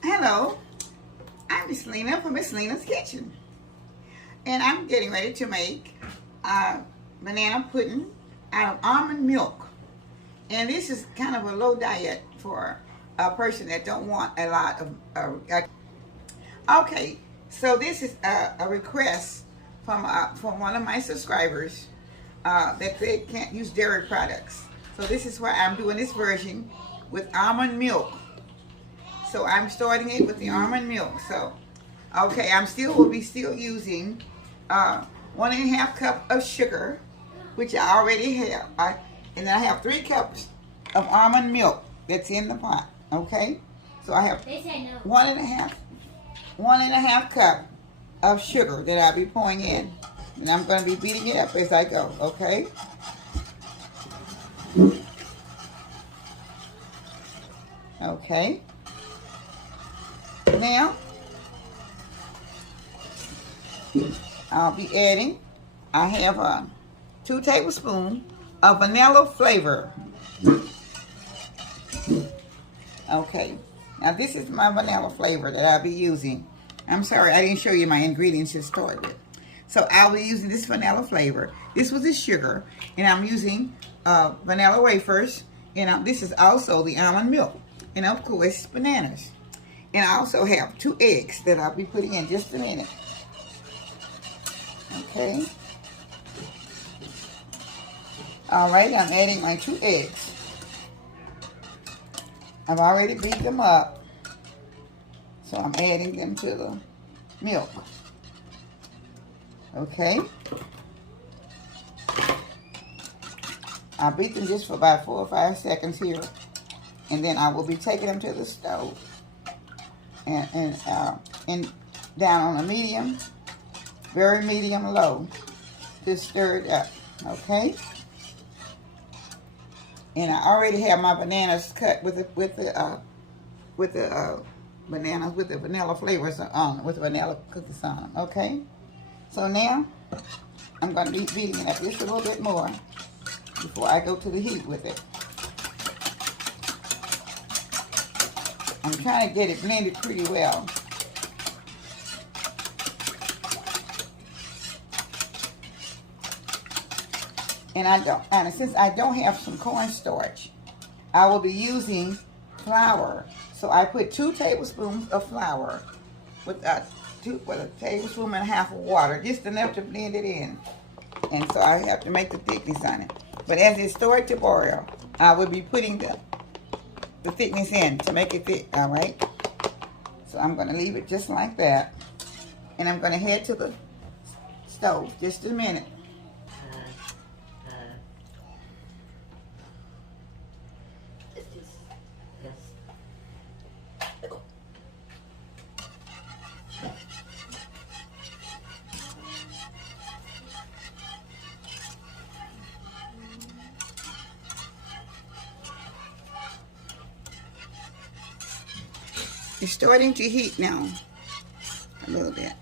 Hello, I'm Ms Lena from Ms Lena's Kitchen, and I'm getting ready to make banana pudding out of almond milk. And this is kind of a low diet for a person that don't want a lot of. Okay, so this is a request from one of my subscribers that they can't use dairy products. So this is why I'm doing this version with almond milk. So I'm starting it with the almond milk. So, okay, will be using 1.5 cup of sugar, which I already have. And then I have 3 cups of almond milk that's in the pot. Okay, so I have 1.5 cup of sugar that I'll be pouring in, and I'm going to be beating it up as I go. Okay. Okay. Now, I'll be adding, I have 2 tablespoons of vanilla flavor. Okay, now this is my vanilla flavor that I'll be using. I'm sorry, I didn't show you my ingredients to start with. So I'll be using this vanilla flavor. This was the sugar, and I'm using vanilla wafers, and this is also the almond milk, and of course, bananas. And I also have 2 eggs that I'll be putting in just a minute. Okay. All right, I'm adding my 2 eggs. I've already beat them up, so I'm adding them to the milk. Okay. I'll beat them just for about 4 or 5 seconds here, and then I will be taking them to the stove. And down on a medium, very medium low, just stir it up, okay? And I already have my bananas cut with the bananas with the vanilla flavors on, with the vanilla cookies on them, okay? So now I'm going to be beating it up just a little bit more before I go to the heat with it. I'm trying to get it blended pretty well. And since I don't have some cornstarch, I will be using flour. So I put 2 tablespoons of flour with a tablespoon and a half of water, just enough to blend it in. And so I have to make the thickness on it. But as it starts to boil, I will be putting the thickness in to make it thick, all right? So I'm going to leave it just like that. And I'm going to head to the stove just a minute. It's starting to heat now, a little bit.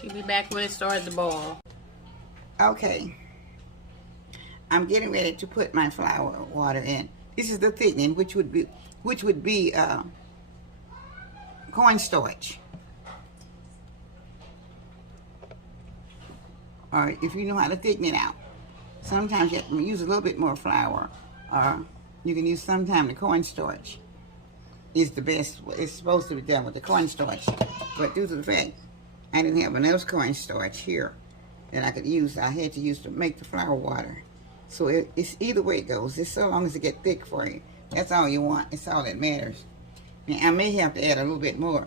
She'll be back when it starts to boil. Okay. I'm getting ready to put my flour water in. This is the thickening, which would be cornstarch. Or if you know how to thicken it out. Sometimes you have to use a little bit more flour, or you can use sometimes the cornstarch is the best. It's supposed to be done with the cornstarch, but due to the fact I didn't have enough cornstarch here that I could use, I had to use to make the flour water. So it's either way it goes. It's so long as it get thick for you. That's all you want. It's all that matters. And I may have to add a little bit more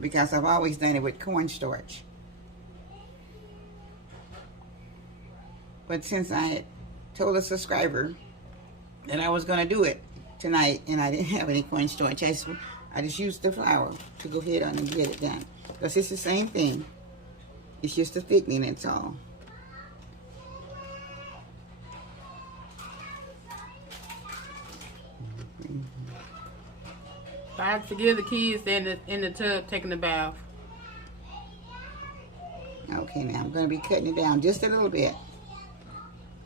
because I've always done it with cornstarch. But since I had told a subscriber that I was going to do it, tonight, and I didn't have any cornstarch. I just used the flour to go ahead on and get it done. Because it's the same thing. It's just a thickening, that's all. I have to give the kids in the tub taking a bath. Okay, now I'm going to be cutting it down just a little bit.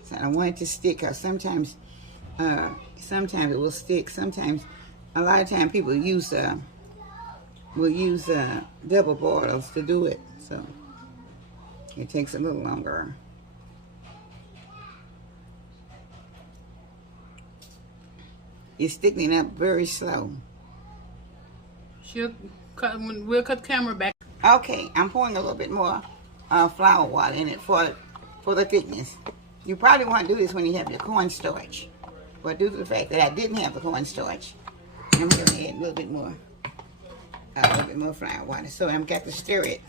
So I don't want it to stick, because sometimes it will stick. Sometimes, a lot of times people will use double boils to do it. So it takes a little longer. It's thickening up very slow. We'll cut the camera back. Okay, I'm pouring a little bit more flour water in it for the thickness. You probably want to do this when you have your cornstarch, but due to the fact that I didn't have the cornstarch, I'm going to add a little bit more flour water. So I've got to stir it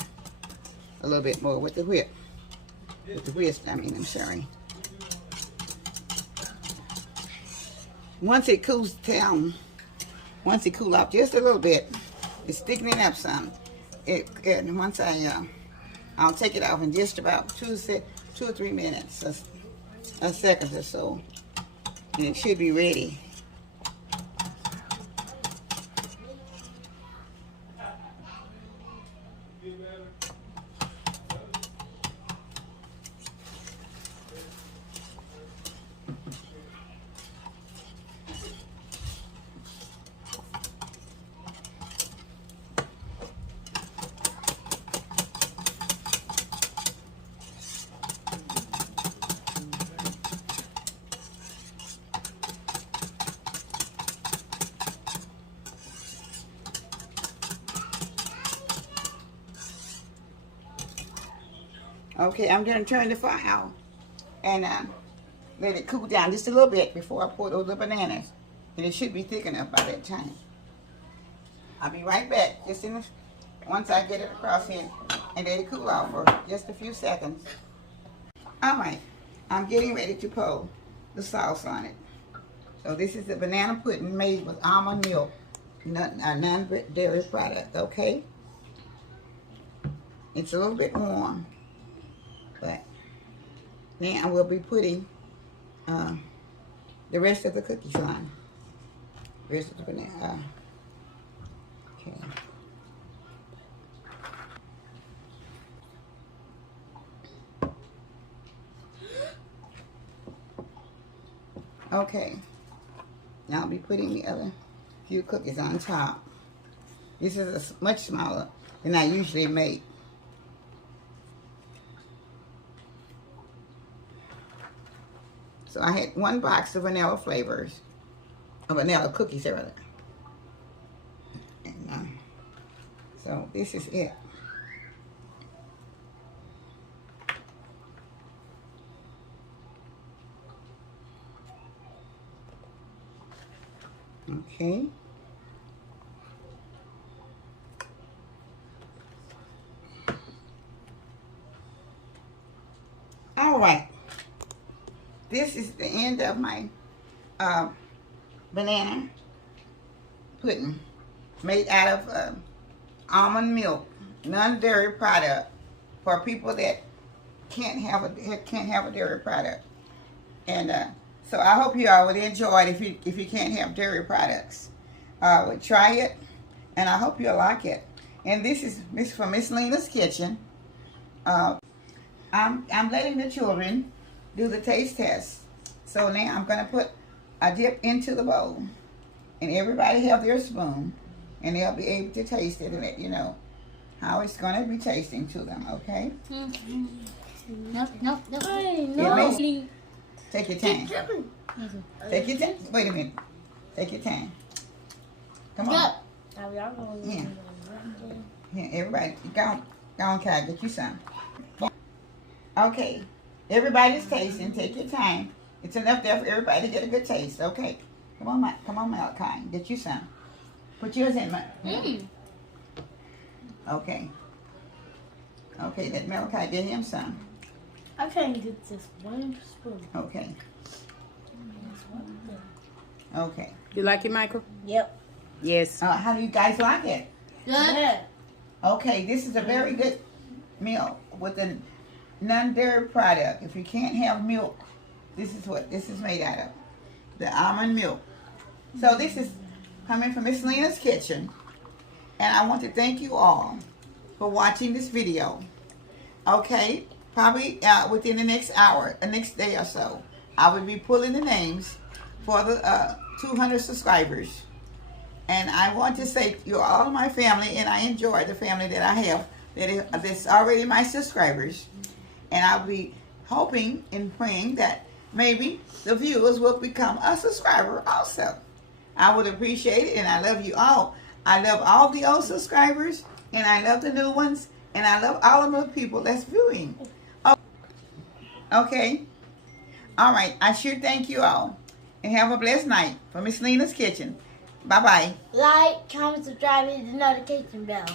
a little bit more with the whisk. I'm sorry. Once it cools down, once it cools off just a little bit, it's thickening up some. And once I'll take it off in just about 2 or 3 minutes, a second or so, and it should be ready. Okay, I'm going to turn the fire out and let it cool down just a little bit before I pour those little bananas. And it should be thick enough by that time. I'll be right back once I get it across here and let it cool off for just a few seconds. Alright, I'm getting ready to pour the sauce on it. So this is the banana pudding made with almond milk, a non-dairy product, okay? It's a little bit warm. But now I will be putting the rest of the cookies on. The rest of the banana. Okay. Okay. Now I'll be putting the other few cookies on top. This is much smaller than I usually make. So I had 1 box of vanilla flavors, of vanilla cookies rather. And so this is it. Okay. All right. This is the end of my banana pudding made out of almond milk, non-dairy product for people that can't have a dairy product. And so I hope you all would enjoy it if you can't have dairy products. Would try it, and I hope you'll like it. And this is from Ms Lena's kitchen. I'm letting the children do the taste test. So now I'm going to put a dip into the bowl, and everybody have their spoon, and they'll be able to taste it and let you know how it's going to be tasting to them. Okay? No. Take your time. Take your time. Wait a minute. Take your time. Come on. Yeah. Here, everybody, go on, Kai, get you some. Okay. Everybody's tasting. Take your time. It's enough there for everybody to get a good taste. Okay. Come on, Malachi. Get you some. Put yours in, Okay. Okay, let Malachi get him some. I can't get just 1 spoon. Okay. Okay. You like it, Michael? Yep. Yes. How do you guys like it? Good. Okay, this is a very good meal with a non-dairy product. If you can't have milk, this is what this is made out of. The almond milk. So this is coming from Ms Lena's kitchen. And I want to thank you all for watching this video. Okay, probably within the next hour, the next day or so, I will be pulling the names for the 200 subscribers. And I want to say you're all my family, and I enjoy the family that I have that's already my subscribers. And I'll be hoping and praying that maybe the viewers will become a subscriber also. I would appreciate it, and I love you all. I love all the old subscribers, and I love the new ones, and I love all of the people that's viewing. Okay? All right. I sure thank you all. And have a blessed night from Ms Lena's kitchen. Bye-bye. Like, comment, subscribe, hit the notification bell.